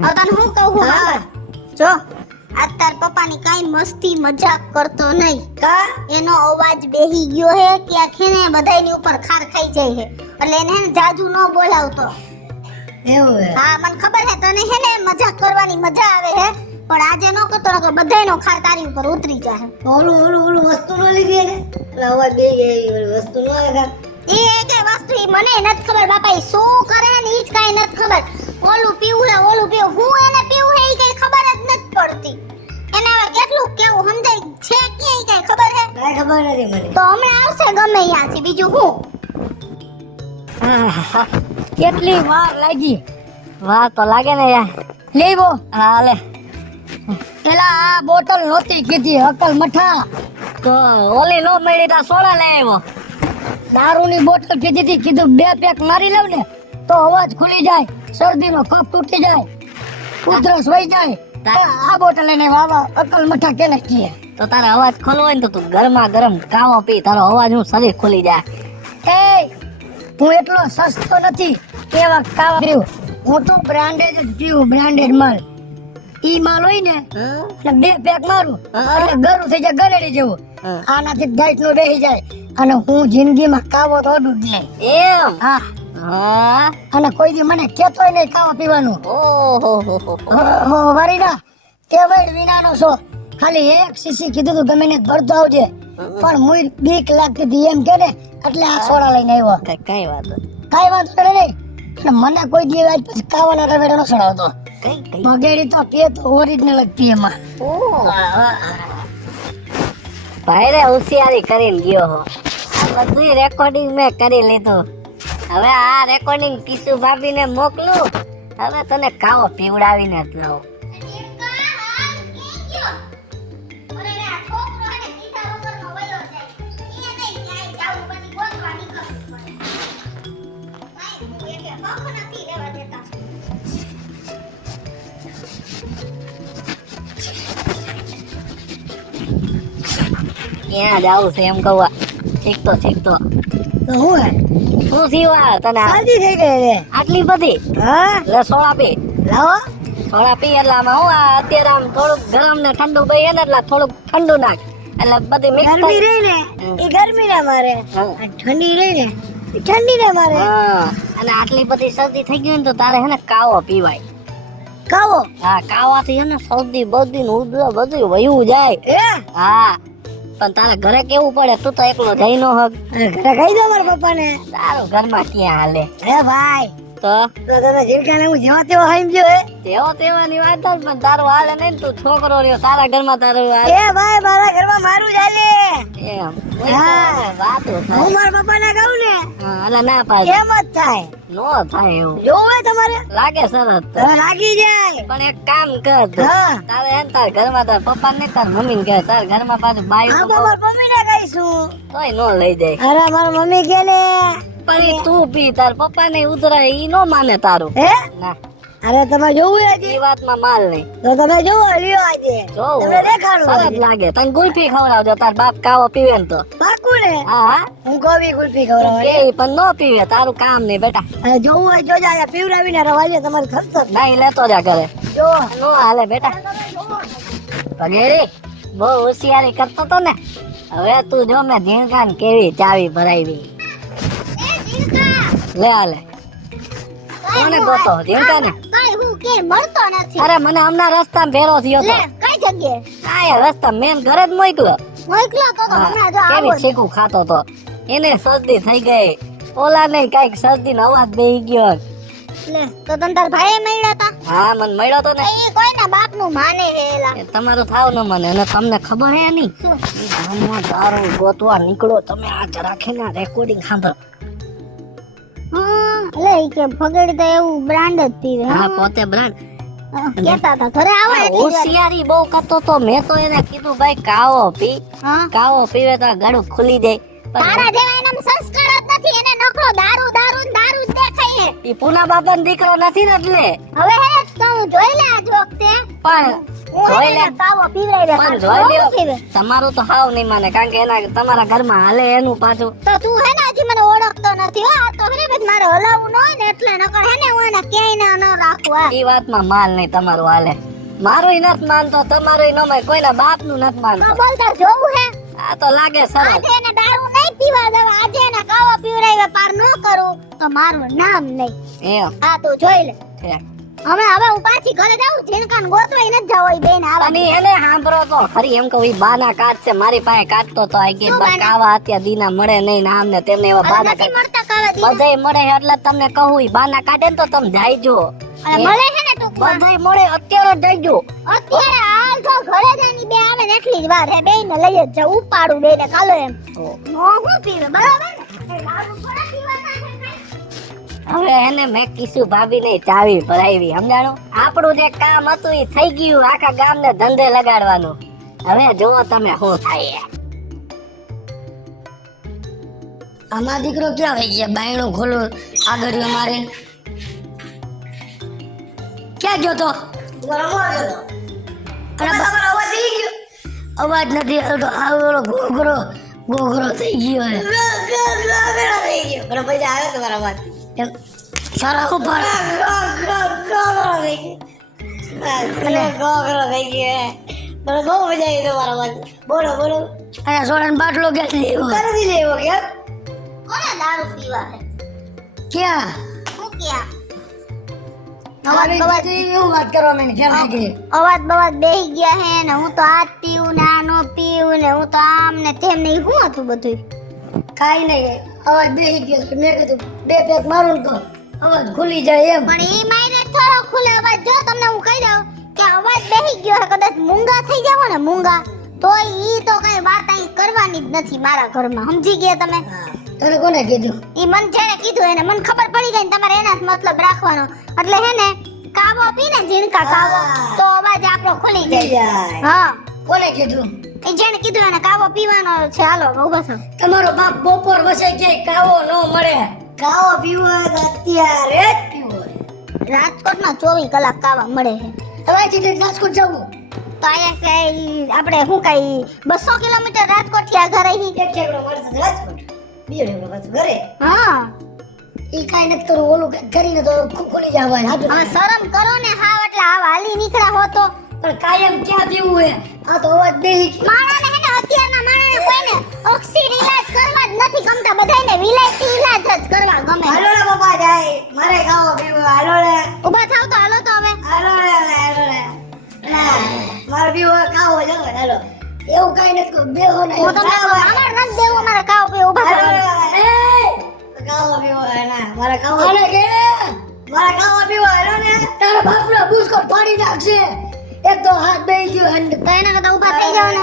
હવે તને હું કહું હા જો આ તાર પપ્પાની કાઈ મસ્તી મજાક કરતો નહીં કા એનો અવાજ બેહી ગયો હે કે આખેને બધાયની ઉપર ખાર ખાઈ જાય હે એટલે એને હે ને જાજુ ન બોલાવતો એવું હે હા મને ખબર હે તને હે ને મજાક કરવાની મજા આવે હે પણ આજે નો કરતો નકર બધાયનો ખાર તારી ઉપર ઉતરી જાહે ઓલું વસ્તુ નો લીધી ને એટલે અવાજ બે ગઈ ઓલી વસ્તુ નો લગા એ કે વસ્તુ ઈ મને નથી ખબર બાપા ઈ શું કરે ને ઈ જ કાઈ નથી ખબર ઓલું પીવું હું એને પીવું હે ઈ કઈ ખબર જ નથી પડતી એને હવે કેટલું કેવું સમજાય છે કે ઈ કઈ ખબર હે કાઈ ખબર નથી મને તો હમણાં આવશે ગમે અહીંયાથી બીજું હું કેટલી વાર લાગી વાર તો લાગે ને યાર લેવો હા લે પેલા આ બોટલ નહોતી કીધી અકલ મઠા તો ઓલી નો મળી તા સોડા લઈ આવ્યો દારૂની બોટલ કીધી હતી કીધું 2 પેક મારી લઉં ને તો અવાજ ખુલી જાય શરદીનો કફ તૂટી જાય ઉધરસ વહી જાય આ બોટલ લઈને વાવા અકલ મઠા કેને કીએ તો તારો અવાજ ખોલવો હોય ને તો તું ગરમા ગરમ કાવો પી તારો અવાજ નું શરીર ખુલી જાય એ હું એટલો સસ્તો નથી કેવા કાવા પીવું હું તો બ્રાન્ડેડ જ પીવું બ્રાન્ડેડ માલ ઈ માલ હોય ને એટલે 2 પેક મારું એટલે ગરું થઈ જાય ગરેડી જેવું આનાથી ડાઈટ નું બેસી જાય અને હું જિંદગીમાં કાવો તો અડું જ નહીં એમ હા અને કોઈ દી મને કેતોય નહીં કાવા પીવાનું ઓહો વારીના તે વડ વિનાનો છો ખાલી 1 સીસી કીધું તું ગમે ને ભરતો આવજે પણ મુઈ બીક લાગતી હતી એમ કે ને એટલે આ સોડા લઈને આવ્યો કઈ વાંધો નહીં અને મને કોઈ દી આજ પછી કાવાના રવેડો ન સડાવતો બગેડી તો પીએ તો ઓરિજિનલ જ પીએ માં ભાઈ રે હોશિયારી કરીને ગયો હો આ બધું રેકોર્ડિંગ મેં કરી લીધું હવે આ રેકોર્ડિંગ કિશુ ભાભીને મોકલું હવે તને કાવો પીવડાવીને જ લઉં ક્યાં જાવું છે એમ કહું શીખતો તો હું હે શું થયું તને શાદી થઈ ગઈ રે આટલી બધી હા લે સોડા પી લાવો સોડા પી એટલે આમાં હું અત્યારે આમ થોડુંક ગરમ ને ઠંડુ પીએ ને એટલે થોડુંક ઠંડુ નાખ એટલે બધી મિક્સ ગરમી રહી ને એ ગરમી ના મારે આ ઠંડી રહી ને એ ઠંડી ના મારે અને આટલી બધી શરદી થઈ ગઈ ને તો તારે હે ને કાવો પીવાય કાવો હા કાવાથી હે ને શરદી બધી ને ઉધરસ બધું વયું જાય હા પણ તારે ઘરે કેવું પડે તું તો એકલો જઈ નો હક ઘરે કહી દો મારા પપ્પાને તારું ઘરમાં ક્યાં હાલે હે ભાઈ તો તમે જીવકાને હું જેવા તેવો હાઈમ ગયો હે તેવો તેવાની વાત જ પણ તારું હાલે નહીં તું છોકરો રહ્યો તારા ઘરમાં તારું હાલે એ ભાઈ મારા ઘરમાં મારું જ હાલે એમ હા. વાતો હું થાય મારા પપ્પાને કહું ને હા અલા ના પાડે એમ જ થાય નો થાય એવું જોવે તમારે લાગે સરસ તો. હવે લાગી જાય પણ એક કામ કર તું. હા. તારે એમ તાર ઘરમાં તાર પપ્પા ને તાર મમ્મી ને કહે તાર ઘરમાં પાછું હા બાયું તો મારા મમ્મીને કહીશું તોય નો લઈ જાય અરે મારા મમ્મી કે ને પણ ઈ તું પી તાર પપ્પા ને ઉતરાય ઈ નો માને તારું હે ના અરે તમારે જોવું હજી ઈ વાતમાં માલ નહીં તો તમે જોવો લ્યો આજે જોવું તમને દેખાડું સરસ આજે. લાગે તને ગુલ્ફી ખવડાવજો તાર બાપ કાવો પીવે ને તો પાકું ને હા હા હું કોવી કુલ્ફી ખવડાવવાની કે પણ નો પીવે તારું કામ નહીં બેટા અને જોવું હોય જોજો અહીંયા પીવડાવીને રવાજે તમારે ખર્ચો જ નહીં લેતો જા ઘરે જો નો હાલે બેટા પગેડી બહુ હોશિયારી કરતો તો ને હવે તું જો મેં ઝીણકાન કેવી ચાવી ભરાવી લે હાલે કોને ગોતો ઝીણકા ને કઈ હું કે મળતો નથી અરે મને હમણાં રસ્તામાં ભેરો થયો લે તો કઈ જગ્યાએ કાંઈ રસ્તા મેન ઘરે જ મોકલો મોકલો તો હમણાં જો આવો કેવી શીખું ખાતો તો એને શરદી થઈ ગઈ ઓલા ને કઈક શરદી નો અવાજ બેહી ગયો લે તો તને તાર ભાઈએ મળ્યા તા હા મને મળ્યો તો ને એ કોઈના બાપનું માને હે એલા એ તમારું થાવ ન મને અને તમને ખબર હે નહીં શું ગામમાં દારૂ ગોતવા નીકળો તમે આ રાખીને રેકોર્ડિંગ સાંભળો હા લે ઈ કે ફગડી તો એવું બ્રાન્ડ જ પીવે હા પોતે બ્રાન્ડ કેતા તા ઘરે આવો એટલી વાર. હોશિયારી બહુ કરતો તો મેં તો એને કીધું ભાઈ કાવો પી હા કાવો પીવે તો આ ગળું ખુલી જાય પણ તારા જેવા એનામાં સંસ્કાર જ નથી એને નખરો દારૂ દારૂ ને દારૂ જ દેખાય હે ઈ પૂના બાપાનો દીકરો નથી ને એટલે હવે હે તો હું જોઈ લે આજ વખતે પણ હું જોઈ લે. એને કાવો પીવડાવી દે. પણ તારે જોઈ બહુ લ્યો. પીવે. તમારું તો હાવ નહીં માને કારણ કે એના તમારા ઘરમાં હાલે એનું પાછું. તો તું હે ને હજી મને ઓળખતો નથી હો. આ તો હે ને મારે હલાવવું ન હોય ને એટલે નકર હે ને હું એને ક્યાંય ન રાખું આ. ઈ વાતમાં માલ નહીં તમારું હાલે. મારુંય નથી માનતો, તમારુંય ન માને, કોઈના બાપનું નથી તો માનતો. બોલતા જોવું હે. આ તો લાગે સરસ. આજે એને દારૂ નહીં પીવા દેવા, આજે એને કાવો પીવડાવે પાર ન કરું તો મારું નામ નહીં. એમ આ તું જોઈ લે. છે. હમણાં હવે હું પાછી ઘરે જાઉં, ઝીણકાને ગોતવાય નથી જાવ ઈ બેન આવે. અને એને સાંભળો તો ખરી, એમ કહું ઈ બાના કાઢ છે, મારી પાસે કાઢતો તો આ કે શું બાના? કાવા અત્યારે દીના મળે નહીં ને આમ ને તેમને એવા બાના નથી કાઢ મળતા કાવા દી. બધાય મળે એટલે તમને કહું ઈ બાના કાઢે ને તો તમે જાયજો. અને મળે છે ને ટૂંકમાં. બધાય મળે અત્યારે જ જાયજો. અત્યારે હાલ તો ઘરે જઈને બે આવે ને એટલી જ વાર હે, બેયને લઈ જ જાઉં, ઉપાડું બેયને કાલો એમ. નો હું પીવે બરાબર ને? કઈ દારૂ થોડા પીવાના છે કઈ? હવે એને મેં કીધું ભાભી ને ચાવી ભરાવી, સમજાણો? આપણું જે કામ હતું ઈ થઈ ગયું, આખા ગામને ધંધે લગાડવાનું. હવે જોવો તમે શું થાય. આમાં દીકરો ક્યાં થઈ ગયા? બાયણું ખોલો આગળ મારે ક્યાં ગયો તો? અવાજ નથી આવતો. આ ઓલો ઘોઘરો ઘોઘરો થઈ ગયો હે. એમ સારા ઉપર અને સોડાનો બાટલો ક્યાંથી લેવો? કોને દારૂ પીવા હે? ક્યાં? હું ક્યાં? અવાજ બવાજ બેહી ગયા હે ને હું તો આ પીવું ને આ નો પીવું ને હું તો આમ ને તેમ ને ઈ શું હતું બધું? કાઈ નહીં, અવાજ બેસી ગયો. મેં કીધું બે પેક મારું તો અવાજ ખુલી જાય એમ. પણ ઈ મારે થોડો ખુલે અવાજ. જો તમને હું કહી દઉં કે અવાજ બેહી ગયો હે, કદાચ મૂંગા થઈ જાવ ને મૂંગા, તો ઈ તો કઈ વાત અહીં કરવાની જ નથી મારા ઘરમાં. સમજી ગયા તમે? તને કોને કીધું? ઈ મન જેને કીધું એને મને ખબર પડી ગઈ ને તમારે એના જ મતલબ રાખવાનો. એટલે હે ને કાવો પીને ઝીણકા કાવો તો અવાજ આપણો ખુલી જાય. હા, કોને કીધું? એ જેને કીધું એને કાવો પીવાનો છે. હાલો ઊભા થો. તમારો બાપ બપોર વસે ક્યાંય કાવો ન મળે. કાવો પીવો હોય તો અત્યારે જ પીવો હોય. રાજકોટમાં 24 કલાક કાવા મળે છે. હવે થી રાજકોટ જવું તો અહીંયા કઈ આપણે શું કઈ 200 કિલોમીટર રાજકોટ થી આગળ રહી. એક ઠેકડો મળે તો રાજકોટ, બે ઠેકડો પાછું ઘરે. હા, ઈ કાઈ નથી કરવું, ઓલું કઈ કરીને તો ખુલી જવાય. હવે શરમ કરો ને હાવ. એટલે હાવ હાલી નીકળ્યા હો તો પણ કાયમ ક્યાં પીવું હે? આ તો અવાજ બેહી ગયો. માણાને હે ને અત્યારના માણાને કોઈને ઓક્સિડ ઇલાજ કરવા જ નથી ગમતા. બધાયને વિલાયતી ઇલાજ જ કરવા ગમે. હાલો રે બાપા જાય, મારે કાવો પીવો. હાલો રે, ઊભા થાવ તો હાલો તો હવે. હાલો રે, હાલો રે. મારે પીવો કાવો જાવ. હાલો, એવું કાઈ નથી કરવું. બેહો ને. હું તમને કહું, અમારે નથી દેવું, અમારે કાવો પીવો. ઊભા થાવ. કાવો પીવો ના, મારે કાવો. હાલો કે મારે કાવો પીવો. હાલો ને, તારા બાપનો બુસકો પાડી નાખશે. એક તો હાથ બેહી ગયો હંડ. તો એના કરતા ઊભા થઈ જાવ ને.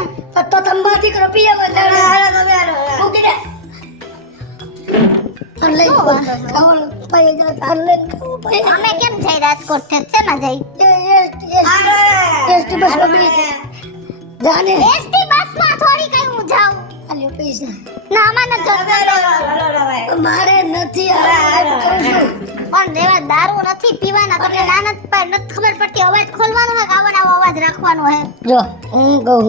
તો તંબાતી કરો પીએ બદલે. હાલો તમે હાલો. મૂકી દે. અન લઈ કાવો પાઈ જા. અન લઈ કાવો પાઈ. અમે કેમ જઈ રાજકોટ થી? શેમાં જઈ? એસટી બસ પકડી જાને. એસટી બસમાં થોડી કઈ હું જાઉં. આલ્યો પૈસા. ના અમાર નથી જોતું. મારે નથી પણ દેવા દારૂ નથી પીવાના. તમને નાના પર નથી ખબર પડતી. અવાજ ખોલવાનો હોય, ગાવાનો અવાજ રાખવાનો હોય. જો હું કહું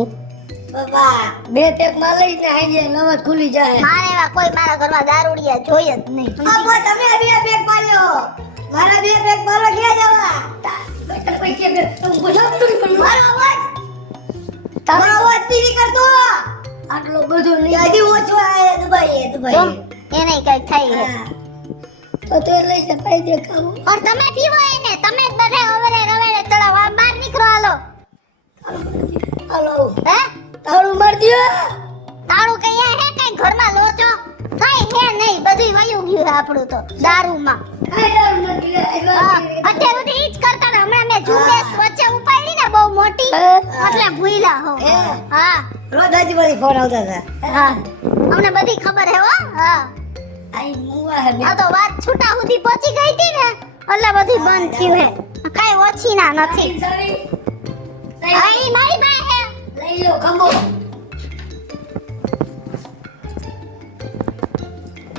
બાબા બે પેક માં લઈને આવીએ અવાજ ખુલી જાય. મારે એવા કોઈ મારા ઘરમાં દારૂડિયા જોઈએ જ નહીં. બાબા તમે બે પેક માર્યો, મારા બે પેક મારો ક્યાં જવા? તને કોઈ કે તું ગુજરાત નથી પણ મારો અવાજ તારો અવાજ ટીવી કરતો આટલો બધો નહીં. હજી ઓછો આવે દુબઈ. એને કઈ થાય છે. તો તે લઈ જા પાઈ દે ખાવું. પણ તમે પીવો એને. તમે જ બધે અવરે રવેડે તળાવ બહાર નીકળો. હાલો હાલો હે તાળું માર દે. તારું કઈ હે કઈ ઘરમાં લોચો કઈ હે નહીં. બધું વયું ગયું છે આપણું તો દારૂમાં. આ તાળું નથી લે. અત્યાર સુધી ઈ જ કરતા ને. હમણાં મેં ઝુંબેશ વચ્ચે ઉપાડી ને બહુ મોટી, એટલે ભૂલ્યા હો. હા રોજ આજી બધી ફોન આવતા હતા. હા અમને બધી ખબર હે હો. હા આઈ મુવા હે. આ તો વાત છૂટા સુધી પહોંચી ગઈ હતી ને એટલે બધી બંધ થયું હે. કઈ ઓછી ના નથી. આ ઈ મારી પાસે હે. લઈ લો ખંભો.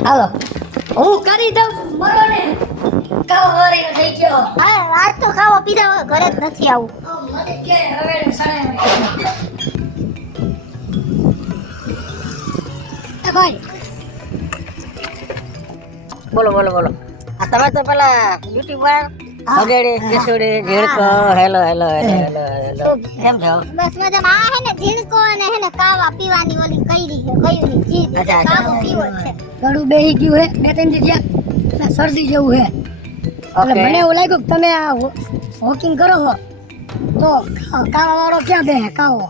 હાલો હું કરી દઉં મરો ને કાવો વારીને થઈ ગયો હા આજ તો ખાવો પીધા વગર ઘરે જ નથી આવું મને કે હવે સણાય એ ભાઈ બોલો બોલો બોલો આ તમે તો પેલા યુટ્યુબર હડેડી કિશોડી ઝીણકો hello hello hello hello hello કેમ છો બસ મજામાં આ હે ને ઝીણકો અને હે ને કાવા પીવાની ઓલી કઈરી છે કઈરી જીત અચ્છા, કાવો અચ્છા. પીવો છે ગળું બેહી ગયું હે બે ત્રણ દી થયા એટલે શરદી જેવું હે એટલે ઓકે મને એવું લાગ્યું કે તમે આ વોકિંગ કરો છો તો કાવા વાળો ક્યાં બેહે કાવો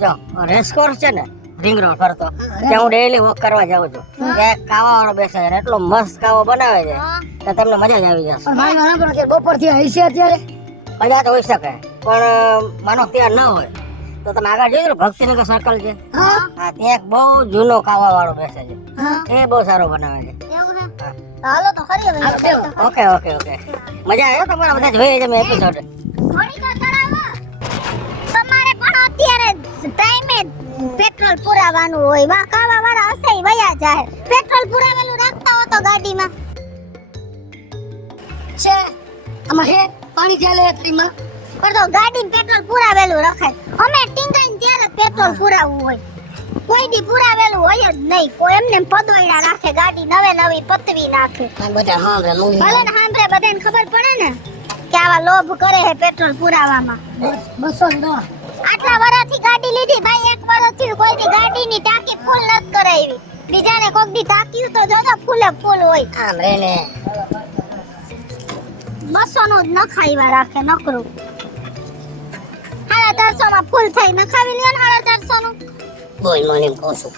જો રેસ કોર્સ છે ને રિંગ રોડ ફરતો ત્યાં હું ડેઈલી વોક કરવા જાઉં છું ત્યાં કાવા વાળો બેસે છે ને એટલો મસ્ત કાવો બનાવે છે કે તમને મજા જ આવી જશે પણ મારી વાત સાંભળો કે બપોર થી હશે અત્યારે મજા તો હોઈ શકે પણ માનો ત્યાં ન હોય તો તમે આગળ જોયું ને ભક્તિનગર સર્કલ છે હા હા ત્યાં એક બહુ જૂનો કાવા વાળો બેસે છે હા એ બહુ સારો બનાવે છે એવું છે તો હાલો તો ખરી હવે ઓકે ઓકે ઓકે મજા આવ્યો તમારા બધા જોઈએ છે મેં એપિસોડ ઘણી તો ચડાવો તમારે પણ અત્યારે ટાઈમે પેટ્રોલ પુરાવાનું હોય વા કાવા વાળા હશે ઈ વયા જાય પેટ્રોલ પુરાવેલું રાખતા હો તો ગાડીમાં છે આમાં હે પાણી ચાલે તરીમાં પણ તો ગાડીમાં પેટ્રોલ પુરાવેલું રખાય અમે ટીંગાઈને ત્યારે જ પેટ્રોલ પુરાવવું હોય કોઈ દી પુરાવેલું હોય જ નહીં કોઈ એમને પદોયડા રાખે ગાડી નવે નવી પતવી નાખે બધા હા ભલે ને સાંભળે બધાને ખબર પડે ને કે આવા લોભ કરે છે પેટ્રોલ પુરાવામાં 210 આટલા વર્ષથી ગાડી લીધી ભાઈ એક વર્ષ થયું કોઈ દી ગાડીની ટાંકી ફૂલ નત કરાવી બીજાને કોક દી ટાંક્યું તો જોજો ફૂલે ફૂલ હોય આમ રે ને 200 નું જ નખાવ્યા રાખે નકરું 350 માં ફૂલ થઈ નખાવી લ્યો ને 350 નું બોલ મને એમ કહું છું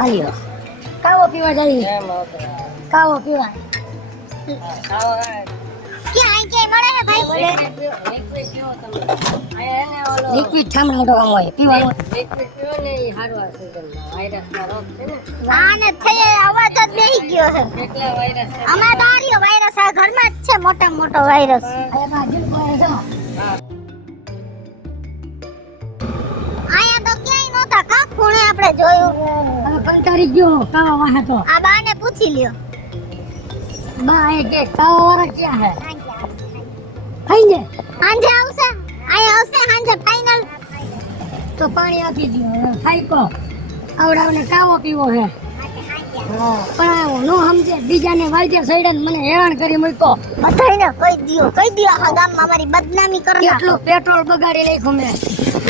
આલ્યો કાવો પીવા જઈએ કાવો પીવા ક્યાં મળે છે ભાઈ લિક્વિડ ઠામણા મોટો કામ હોય પીવાનું આને થઈ અવાજ જ બેહી ગયો છે અમાર દારીઓ વાયરસ આ ઘરમાં જ છે મોટા મોટો વાયરસ એમાં જીવ કરે છે આયા તો ક્યાંય નહોતા કા ખૂણે આપણે જોયું હવે કંટાળી ગયો કાવા વાહે તો આ બાને પૂછી લ્યો બા એ કે કાવા વાળા ક્યાં હે ખાઈ ને સાંજે આવશે આયા આવશે સાંજે ફાઇનલ તો પાણી આપી દો ખાઈ કો આવડાવને કાવો પીવો હે પણ આ નો સમજે બીજાને વાજે સૈડન મને હેરાન કરી મૂક્યો બધાયને કહી દ્યો આ ગામમાં અમારી બદનામી કરનાર કેટલું પેટ્રોલ બગાડી નાખ્યું મેં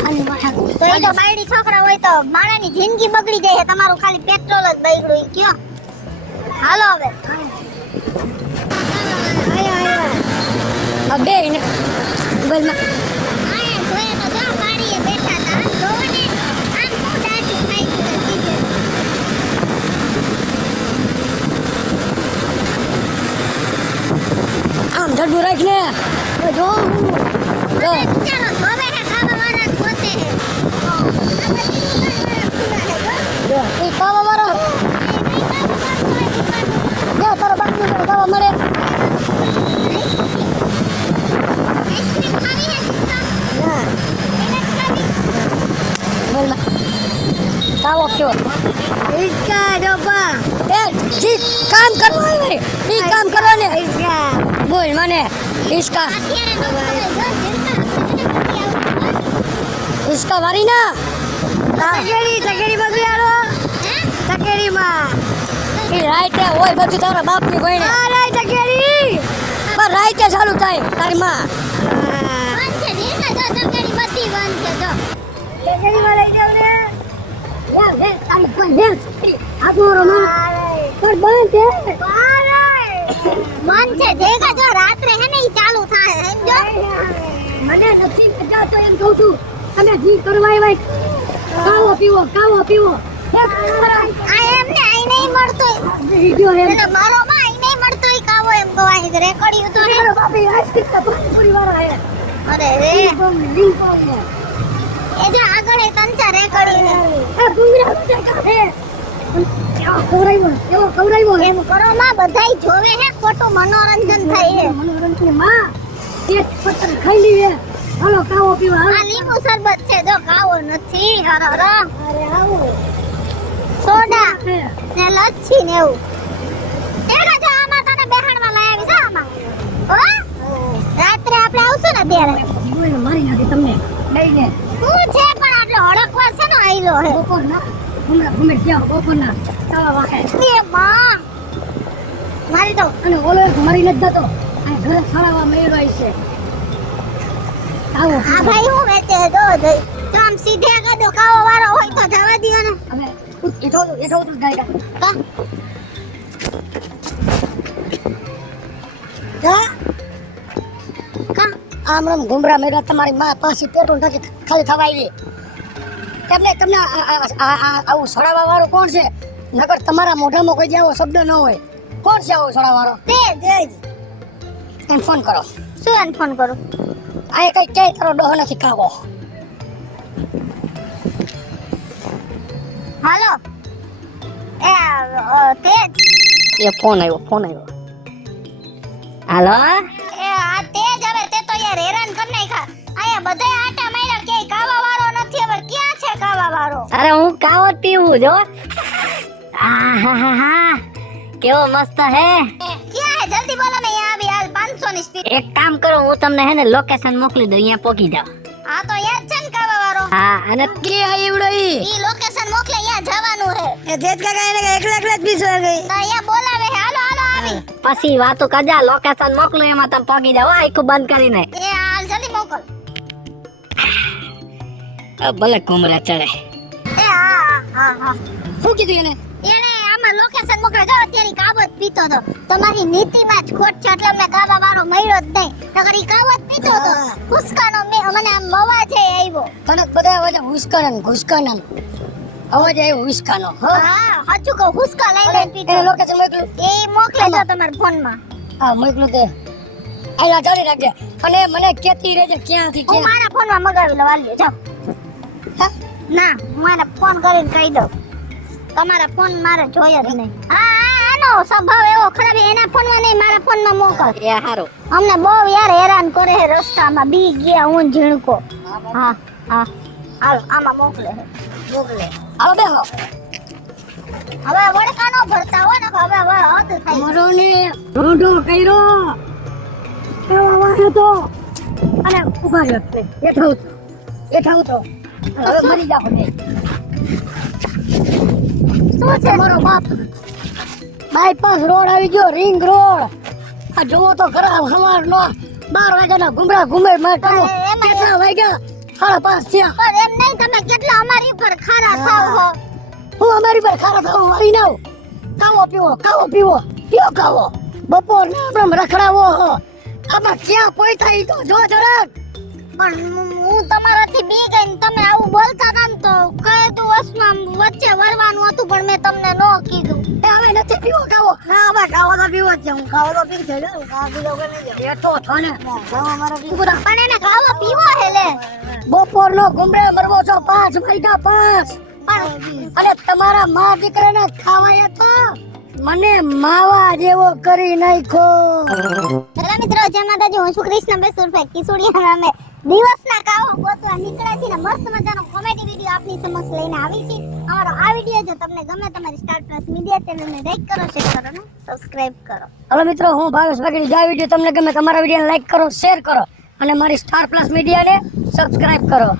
આની વાહે તો એ તો બાયડી છોકરા હોય તો માણાની જિંદગી બગડી જાય છે તમારું ખાલી પેટ્રોલ જ બગડ્યું ઈ કયો હાલો હવે આ બે ને મોબાઈલમાં આયા જોયે તો જો બારીએ બેઠા હતા જોવો ને આમ હું દાઢી ખાઈ ગયું સીધે આમ ઢડું રાખ ને જો જો ચાલો હવે હે ખાવા વાળા જ પોતે હે એ કાવા વાળો જો તારો બાપુ કાવા મળે આઈસ્ક્રીમ ખાવી હે ના એને ખાવી મોબાઈલમાં કાવો કયો ઈસકા ડબ્બા એ જી કામ કરવા આવે ઈ કામ કરો ને ઈસકા બોલ મને ઈસકા અત્યારે નો ખબર જો જિંદા ઈસકા વારી ના તકેડી બગડી આલો તકેડી માં ઈ રાઈતે હોય બધું તારા બાપની ભઈને આ રાઈ તકેડી પર રાઈતે ચાલુ થાય તારી માં બંધ છે ધીરને જો તકેડી બધી બંધ છે જો તકેડી માં લઈ જાવ ને યા લે તારી કોઈ લે આગોરો માં પર બંધ છે બંધ છે જેગા જો રાત્રે હે ને ઈ ચાલુ થાય સમજો મને નથી મજા તો એમ કહું છું તમે જી કરવા આવ્યા કાવો પીવો આ એમને આઈ નહીં મળતો વિડિયો એમ એટલે મારો માં આઈ નહીં મળતો ઈ કાવો એમ કવાય રેકોર્ડિયું તો હે મારો બાપી આઈસ્ક્રીમ તો પૂરી વાળા હે અરે રે લિંક ને એ જો આગળ એ તંચા રેકોર્ડિયું એ ગુંગરા છે કેવો કવરાયો એમ કરો માં બધાય જોવે હે ખોટું મનોરંજન થાય હે મનોરંજન માં એક પત્તર ખાઈ લીએ હાલો કાવો પીવા હાલો. આ લીંબુ શરબત છે જો કાવો નથી હર હર અરે આવો સોડા હે. ને લચ્છી ને એવું તેના જો આમાં તને બેહાડવા લઈ આવી છે આમાં હો રાત્રે આપણે આવશું ને ત્યારે જીવોને મારી નાખી તમને લઈને શું છે પણ આટલો હડકવા છે ને આઈલો હે બપોરના ઘુમે ત્યાં બપોરના તાવા વાહે એ માં મારી તો અને ઓલો એક મરી નથી જતો આ ઘરે સળાવા મેળવાય છે આવો આ ભાઈ હું વેચે જો જઈ તો આમ સીધે કદો કાવો વાળો હોય તો જવા દિયો ને હવે એઠો ઉતર જાય કા જા કા આમ ઘુમરા મેળા તમારી માં પાછી પેટ્રોલ ટાંકી ખાલી થવા આવી એમને તમને આવું સડાવા વાળું કોણ છે નકર તમારા મોઢામાં કોઈ જેવો શબ્દ ન હોય કોણ છે આવું સડાવા વાળો તે જય એમ ફોન કરો શું એને ફોન કરું આ કઈ ક્યાંય તારો ડોહો નથી ખાવો હાલો તે એ ફોન આવ્યો હાલો એ આ તે જ હવે તે તો યાર હેરાન કરી નાખ્યા આયા બધાય આટા માર્યા કે કાવા વાળો નથી હવે ક્યાં છે કાવા વાળો અરે હું કાવો જ પીવું જો આહાહાહા. કેવો મસ્ત હે ક્યાં હે જલ્દી બોલો ને અહીંયા આવી હાલ 500 ની સ્પીડ એક કામ કરો હું તમને હે ને લોકેશન મોકલી દઉં અહીંયા પહોંચી જાવ આ તો યાદ છે ને કાવા વાળો હા અને કે એવડો ઈ ઈ લોકેશન મોકલે અહીંયા જવાનું હે એ તેજ કાકા એને એકલા એકલા જ પીસો ગઈ તો અહીંયા બોલાવે હે હાલો હાલો આવી પછી વાતો કજા લોકેશન મોકલું એમાં તમે પહોંચી જાવ આખું બંધ કરીને એ હાલ જલ્દી મોકલ ભલે ઘુમરા ચડે એ હા શું કીધું એને એને આમાં લોકેશન મોકલે જો અત્યારે કાવો જ પીતો તો તમારી નીતિમાં જ ખોટ છે એટલે અમને કાવા વાળો મળ્યો જ નહીં નકર ઈ કાવો જ પીતો તો હા. ખુશકાનો મને આમ અવાજ આવ્યો તને બધા અવાજ હુસકાના અવાજ આવ્યો હુસકાનો હા હજુ કહું હુસકા લઈ લઈને પીતો એને લોકેશન મોકલું એ મોકલે જો તમારા ફોનમાં હા મોકલું તે એલા ચાલી રાખજે અને મને કેતી રહેજે ક્યાંથી હું ક્યાં મારા ફોનમાં મગાવી લઉં હાલ્યો જાઓ હા? ના હું એને ફોન કરીને કહી દઉં તમારા ફોન મારે જોઈએ જ નહીં હા આનો સ્વભાવ એવો ખરાબ છે. એના ફોનમાં નહીં મારા ફોનમાં મોકલ એ હારું અમને બહુ યાર હેરાન કરે છે રસ્તામાં બી ગયા હું ઝીણકો હા હાલો આમાં મોકલે છે મોકલે હાલો બેહો હવે વડકા નો ભરતા હોય ને હવે હદ થઈ મરોને રોંઢો કર્યો કેવા વાહે તો અને ઉભા રહ્યો તે એઠા ઉતરો હવે મરી જાવ ને શું છે તમારો બાપ બાયપાસ રોડ આવી ગયો રિંગ રોડ આ જોવો તો ખરા સવારનો 12 વાગ્યાના ઘુમરા ઘુમે મેં કરો અરે એમાં કેટલા વાગ્યા 5:30 થયા પણ એમ નહીં તમે કેટલા અમારી ઉપર ખારા થાવ હો હું અમારી પર ખારા થવા વાળી નાવ કાવો પીવો કાવો બપોર ને આપણે રખડાવો હો આમાં ક્યાં પોઈતા ઈ તો જો જરાક પણ હું તમારાથી બી ગઈ ને તમે આવું બોલતા હતા ને તો કહે તું વસમાં વચ્ચે વરવાનું હતું પણ મેં તમને નો કીધું એ હવે નથી પીવો કાવો ના હવે ખાવો તો પીવો જ છે હું ખાવો તો પી છે હું ખાવા પીવો કે નહીં જાઉં બેઠો છો ને ખાવા મારા પી પણ એને ખાવો પીવો હે લે બપોર નો ઘુમરે મરવો છો 5 વાગ્યા 5 પણ અને તમારા મા દીકરાને ખાવાય તો મને માવા જેવો કરી નાખ્યો હેલો મિત્રો જય માતાજી હું છું કૃષ્ણ બેસુરભાઈ કિશોરિયા અમે દિવસના કાવો ગોતવા નીકળ્યા છીએ ને મસ્ત મજાનો કોમેડી વિડીયો આપની સમક્ષ લઈને આવી છે અમારો આ વિડીયો જો તમને ગમે તમારી સ્ટાર પ્લસ મીડિયા ચેનલને લાઈક કરો શેર કરો અને સબસ્ક્રાઇબ કરો હલો મિત્રો હું ભાવેશ વાઘેડી જો આ વિડીયો તમને ગમે તમારા વિડીયોને લાઈક કરો શેર કરો અને મારી સ્ટાર પ્લસ મીડિયાને સબસ્ક્રાઇબ કરો